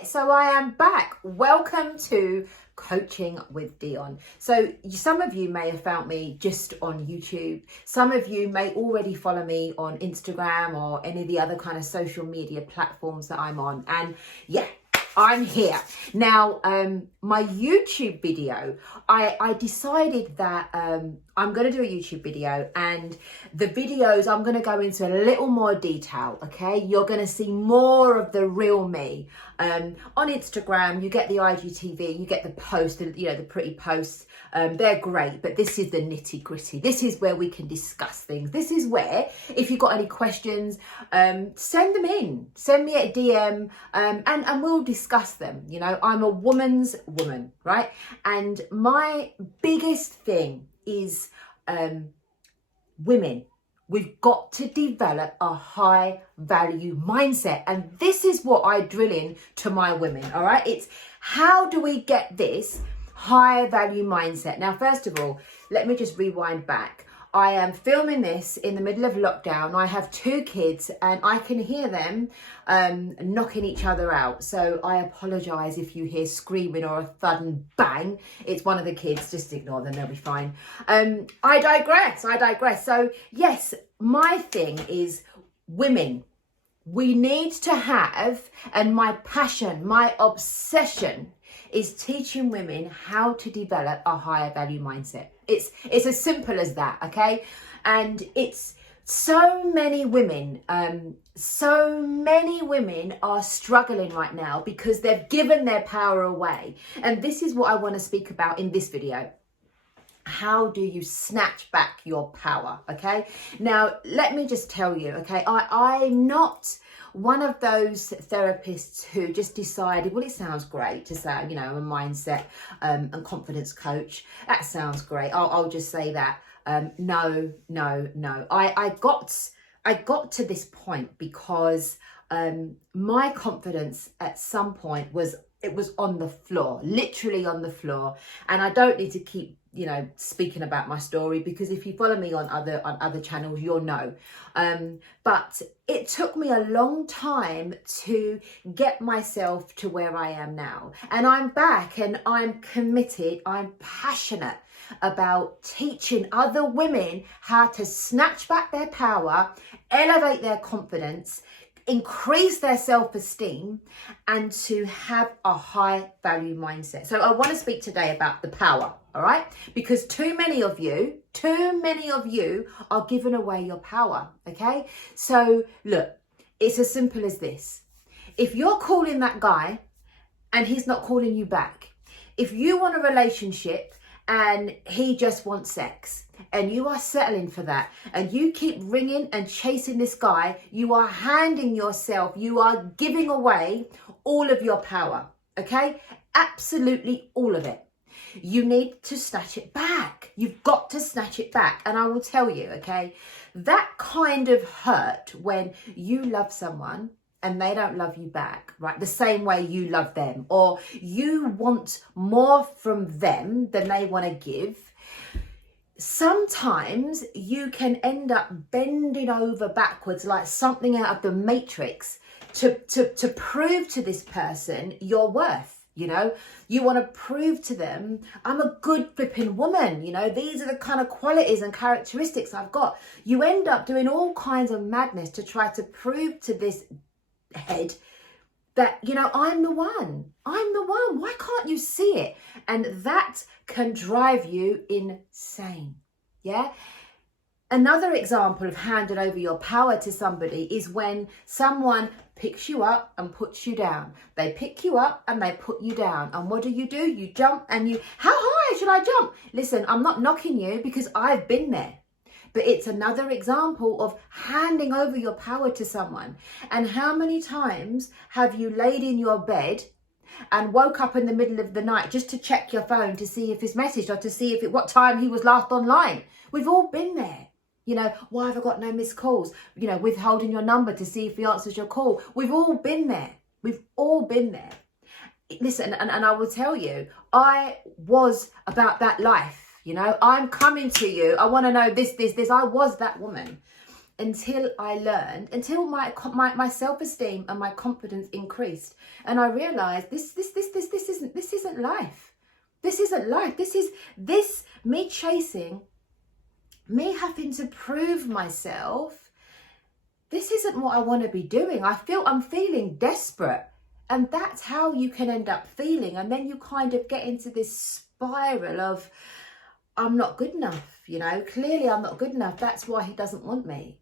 right, so I am back. Welcome to Coaching with Dion. So some of you may have found me just on YouTube. Some of you may already follow me on Instagram or any of the other kind of social media platforms that I'm on. And yeah, I'm here. Now, my YouTube video, I decided that I'm going to do a YouTube video, and the videos, I'm going to go into a little more detail, okay? You're going to see more of the real me. On Instagram, you get the IGTV, you get the post, the pretty posts. They're great, but this is the nitty gritty. This is where we can discuss things. This is where, if you've got any questions, send them in. Send me a DM, and we'll discuss them. You know, I'm a woman's woman, right? And my biggest thing is women. We've got to develop a high value mindset. And this is what I drill in to my women, all right? It's how do we get this high value mindset? Now, first of all, let me just rewind back. I am filming this in the middle of lockdown. I have 2 kids and I can hear them knocking each other out. So I apologise if you hear screaming or a thud and bang. It's one of the kids. Just ignore them. They'll be fine. I digress. So yes, my thing is women. We need to have, and my passion, my obsession is teaching women how to develop a higher value mindset. It's as simple as that, okay? And it's so many women are struggling right now because they've given their power away. And this is what I want to speak about in this video. How do you snatch back your power, okay? Now, let me just tell you, okay, I'm not one of those therapists who just decided, well, it sounds great to say, you know, I'm a mindset and confidence coach. That sounds great. I'll just say that. No. I got to this point because my confidence at some point was on the floor, literally on the floor. And I don't need to keep, you know, speaking about my story, because if you follow me on other channels, you'll know. But it took me a long time to get myself to where I am now. And I'm back and I'm committed, I'm passionate about teaching other women how to snatch back their power, elevate their confidence, increase their self-esteem, and to have a high value mindset. So I want to speak today about the power, all right? Because too many of you are giving away your power, okay? So look, it's as simple as this. If you're calling that guy and he's not calling you back, if you want a relationship and he just wants sex, and you are settling for that, and you keep ringing and chasing this guy, you are handing yourself, you are giving away all of your power, okay? Absolutely all of it. You need to snatch it back. You've got to snatch it back. And I will tell you, okay, that kind of hurt when you love someone and they don't love you back, right? The same way you love them, or you want more from them than they want to give. Sometimes you can end up bending over backwards like something out of the Matrix to prove to this person your worth. You know, you want to prove to them, I'm a good flipping woman. You know, these are the kind of qualities and characteristics I've got. You end up doing all kinds of madness to try to prove to this head that, you know, I'm the one. Why can't you see it? And that can drive you insane. Yeah. Another example of handing over your power to somebody is when someone picks you up and puts you down. They pick you up and they put you down. And what do? You jump and how high should I jump? Listen, I'm not knocking you because I've been there. But it's another example of handing over your power to someone. And how many times have you laid in your bed and woke up in the middle of the night just to check your phone to see if he's messaged or to see what time he was last online? We've all been there. You know, why have I got no missed calls? You know, withholding your number to see if he answers your call. We've all been there. Listen, and I will tell you, I was about that life. You know, I'm coming to you. I want to know this. I was that woman. until I learned, until my self-esteem and my confidence increased, and I realized this isn't life. This isn't life. This is me chasing, me having to prove myself. This isn't what I want to be doing. I'm feeling desperate. And that's how you can end up feeling. And then you kind of get into this spiral of, I'm not good enough, clearly I'm not good enough. That's why he doesn't want me,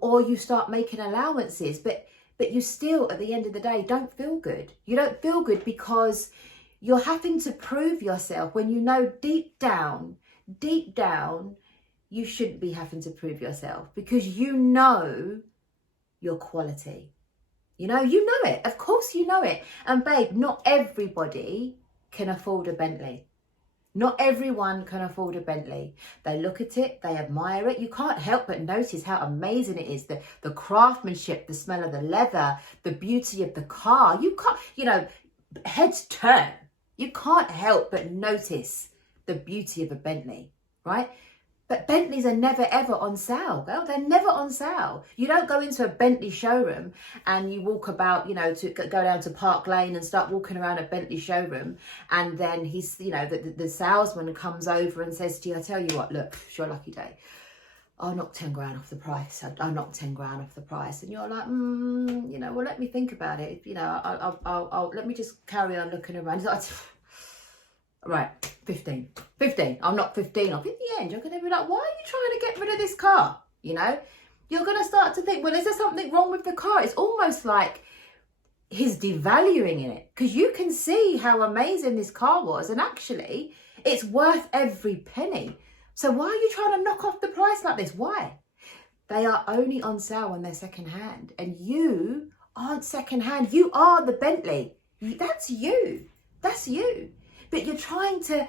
or you start making allowances, but you still, at the end of the day, don't feel good. You don't feel good because you're having to prove yourself when you know deep down, you shouldn't be having to prove yourself, because you know your quality. You know it. Of course you know it. And babe, not everybody can afford a Bentley. Not everyone can afford a Bentley. They look at it, they admire it. You can't help but notice how amazing it is. The craftsmanship, the smell of the leather, the beauty of the car. You can't, heads turn. You can't help but notice the beauty of a Bentley, right? But Bentleys are never, ever on sale, girl. They're never on sale. You don't go into a Bentley showroom and you walk about, to go down to Park Lane and start walking around a Bentley showroom. And then he's, the salesman comes over and says to you, I tell you what, look, it's your lucky day. I'll knock 10 grand off the price. I'll knock 10 grand off the price. And you're like, well, let me think about it. I'll let me just carry on looking around. He's like, right, 15. I'll knock 15 off. In the end, you're going to be like, why are you trying to get rid of this car? You're going to start to think, well, is there something wrong with the car? It's almost like he's devaluing it, because you can see how amazing this car was. And actually, it's worth every penny. So why are you trying to knock off the price like this? Why? They are only on sale when they're secondhand. And you aren't secondhand. You are the Bentley. That's you. But you're trying to,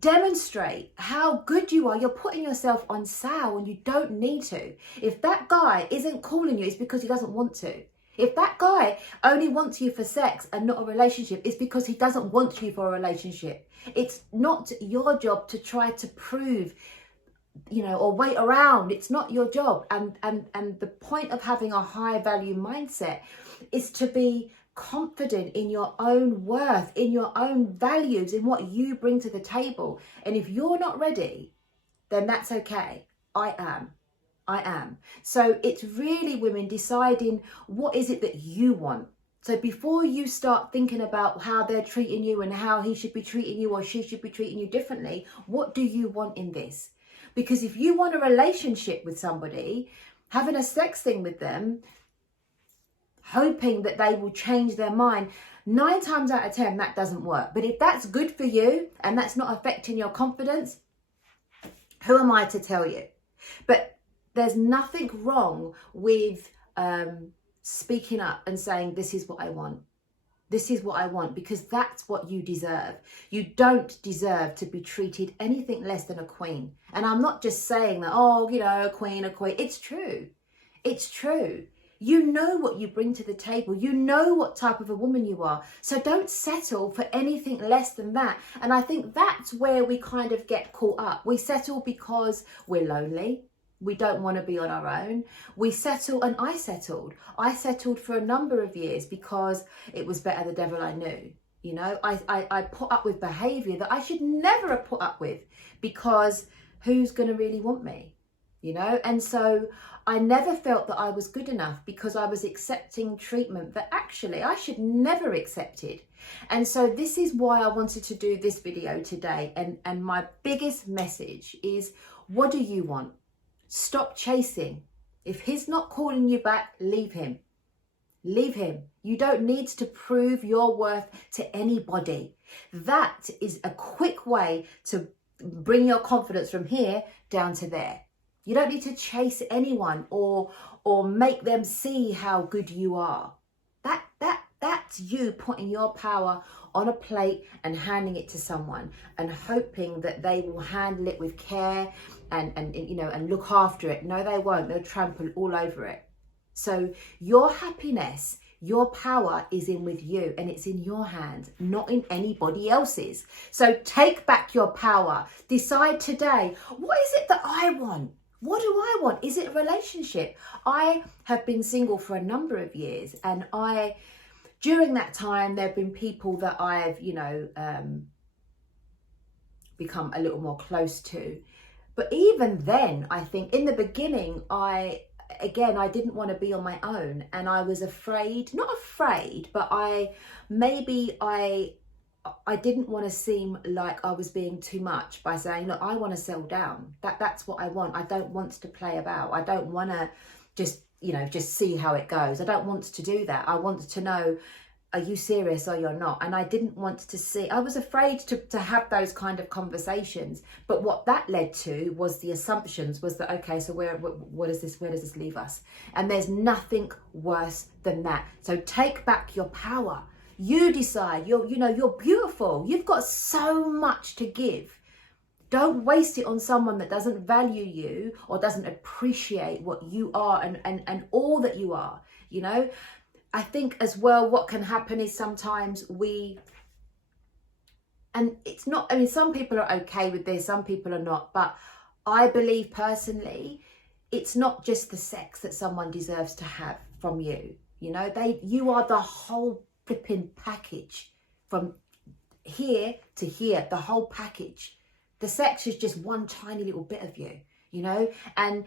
demonstrate how good you are. You're putting yourself on sale when you don't need to. If that guy isn't calling you, it's because he doesn't want to. If that guy only wants you for sex and not a relationship, it's because he doesn't want you for a relationship. It's not your job to try to prove, or wait around. It's not your job. And the point of having a high value mindset is to be confident in your own worth, in your own values, in what you bring to the table. And if you're not ready, then that's okay. I am. So it's really women deciding what is it that you want. So before you start thinking about how they're treating you and how he should be treating you or she should be treating you differently, what do you want in this? Because if you want a relationship with somebody, having a sex thing with them, hoping that they will change their mind, 9 times out of 10, that doesn't work. But if that's good for you and that's not affecting your confidence, who am I to tell you? But there's nothing wrong with speaking up and saying, this is what I want. This is what I want, because that's what you deserve. You don't deserve to be treated anything less than a queen. And I'm not just saying that, a queen. It's true. It's true. You know what you bring to the table. You know what type of a woman you are. So don't settle for anything less than that. And I think that's where we kind of get caught up. We settle because we're lonely. We don't want to be on our own. We settle, and I settled. I settled for a number of years because it was better the devil I knew. I put up with behaviour that I should never have put up with, because who's going to really want me? And so I never felt that I was good enough, because I was accepting treatment that actually I should never accepted. And so this is why I wanted to do this video today. And my biggest message is, what do you want? Stop chasing. If he's not calling you back, leave him. Leave him. You don't need to prove your worth to anybody. That is a quick way to bring your confidence from here down to there. You don't need to chase anyone or make them see how good you are. That's you putting your power on a plate and handing it to someone and hoping that they will handle it with care and look after it. No, they won't. They'll trample all over it. So your happiness, your power is in with you, and it's in your hands, not in anybody else's. So take back your power. Decide today, what is it that I want? What do I want? Is it a relationship? I have been single for a number of years, and during that time, there have been people that I've, become a little more close to. But even then, I think in the beginning, I didn't want to be on my own, and I was afraid, not afraid, but I didn't want to seem like I was being too much by saying, look, I want to settle down. That's what I want. I don't want to play about. I don't want to just see how it goes. I don't want to do that. I want to know, are you serious or you're not? And I didn't want to see, I was afraid to have those kind of conversations. But what that led to was the assumptions, was that, okay, so where does this leave us? And there's nothing worse than that. So take back your power. You decide. You're beautiful. You've got so much to give. Don't waste it on someone that doesn't value you or doesn't appreciate what you are and all that you are, I think as well, what can happen is sometimes some people are okay with this, some people are not, but I believe personally, it's not just the sex that someone deserves to have from you. You are the whole flipping package, from here to here, the whole package. The sex is just one tiny little bit of you, and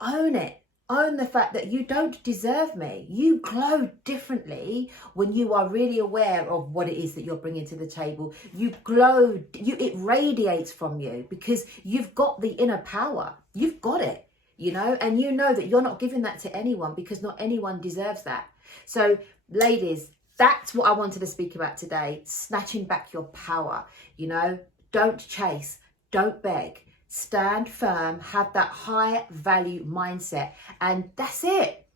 own it. Own the fact that you don't deserve me. You glow differently when you are really aware of what it is that you're bringing to the table. You glow, it radiates from you because you've got the inner power. You've got it, and you know that you're not giving that to anyone because not anyone deserves that. So ladies, that's what I wanted to speak about today. Snatching back your power, don't chase, don't beg. Stand firm, have that high value mindset, and that's it.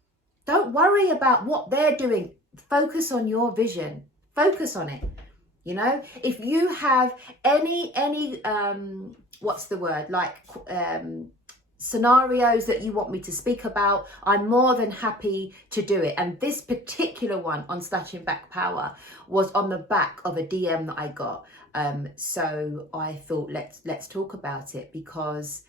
Don't worry about what they're doing. Focus on your vision. Focus on it. If you have any scenarios that you want me to speak about, I'm more than happy to do it. And this particular one on snatching back power was on the back of a DM that I got. So I thought, let's talk about it, because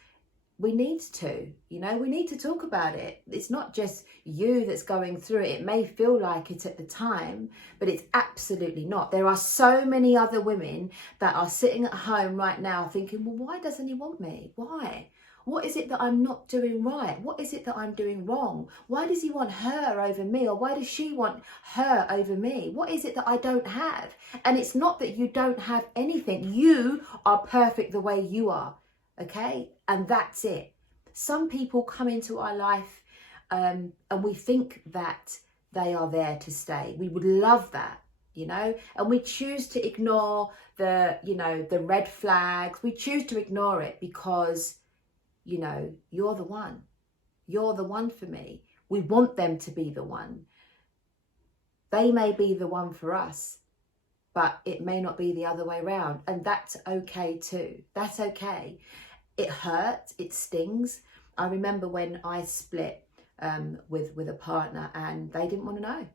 we need to, we need to talk about it. It's not just you that's going through it. It may feel like it at the time, but it's absolutely not. There are so many other women that are sitting at home right now thinking, well, why doesn't he want me? Why? What is it that I'm not doing right? What is it that I'm doing wrong? Why does he want her over me? Or why does she want her over me? What is it that I don't have? And it's not that you don't have anything. You are perfect the way you are, okay? And that's it. Some people come into our life and we think that they are there to stay. We would love that, and we choose to ignore the red flags. We choose to ignore it because you're the one. You're the one for me. We want them to be the one. They may be the one for us, but it may not be the other way around. And that's okay too. That's okay. It hurts. It stings. I remember when I split with a partner, and they didn't want to know.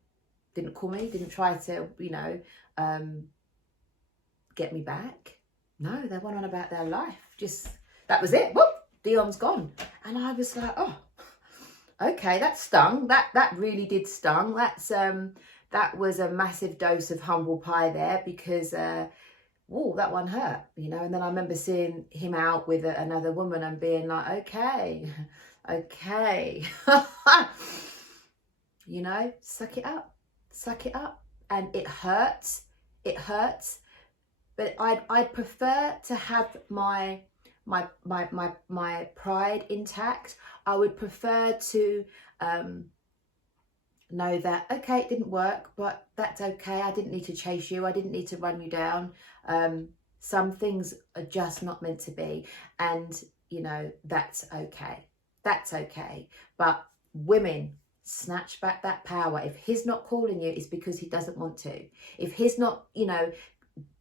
Didn't call me. Didn't try to, get me back. No, they went on about their life. Just, that was it. Whoop. Dion's gone. And I was like, oh, okay, that stung. That really did stung. That was a massive dose of humble pie there, because that one hurt, And then I remember seeing him out with another woman and being like, okay, suck it up. And it hurts, but I'd prefer to have my pride intact. I would prefer to know that, okay, it didn't work, but that's okay. I didn't need to chase you. I didn't need to run you down. Some things are just not meant to be. And, that's okay. That's okay. But women, snatch back that power. If he's not calling you, it's because he doesn't want to. If he's not,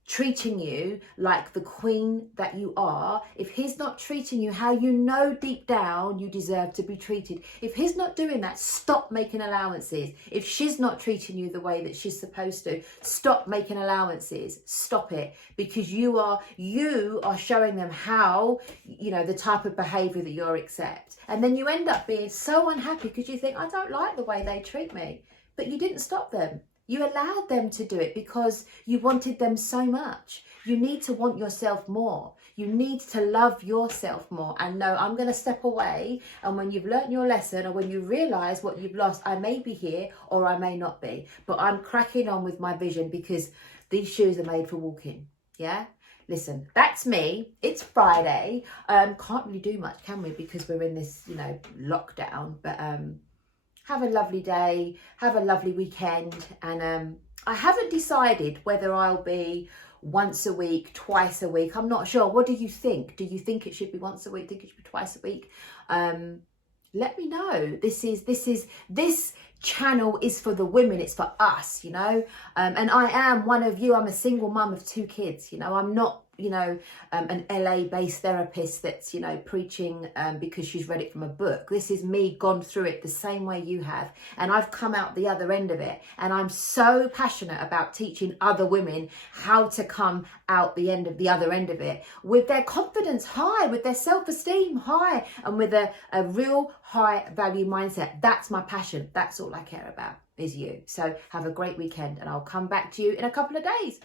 treating you like the queen that you are, if he's not treating you how you know deep down you deserve to be treated, if he's not doing that, stop making allowances. If she's not treating you the way that she's supposed to, stop making allowances. Stop it, because you are showing them how, you know, the type of behavior that you'll accept. And then you end up being so unhappy because you think, I don't like the way they treat me. But you didn't stop them. You allowed them to do it because you wanted them so much. You need to want yourself more. You need to love yourself more and know, I'm going to step away. And when you've learnt your lesson, or when you realise what you've lost, I may be here or I may not be. But I'm cracking on with my vision, because these shoes are made for walking. Yeah? Listen, that's me. It's Friday. Can't really do much, can we? Because we're in this, you know, lockdown. But have a lovely day, have a lovely weekend, and I haven't decided whether I'll be once a week, twice a week. I'm not sure. What do you think? Do you think it should be once a week? Think it should be twice a week? Let me know. This channel is for the women. It's for us, you know. And I am one of you. I'm a single mum of 2 kids. You know, I'm not, you know, an LA-based therapist that's, you know, preaching because she's read it from a book. This is me, gone through it the same way you have, and I've come out the other end of it. And I'm so passionate about teaching other women how to come out the other end of it with their confidence high, with their self-esteem high, and with a real high value mindset. That's my passion. That's all I care about, is you. So have a great weekend, and I'll come back to you in a couple of days.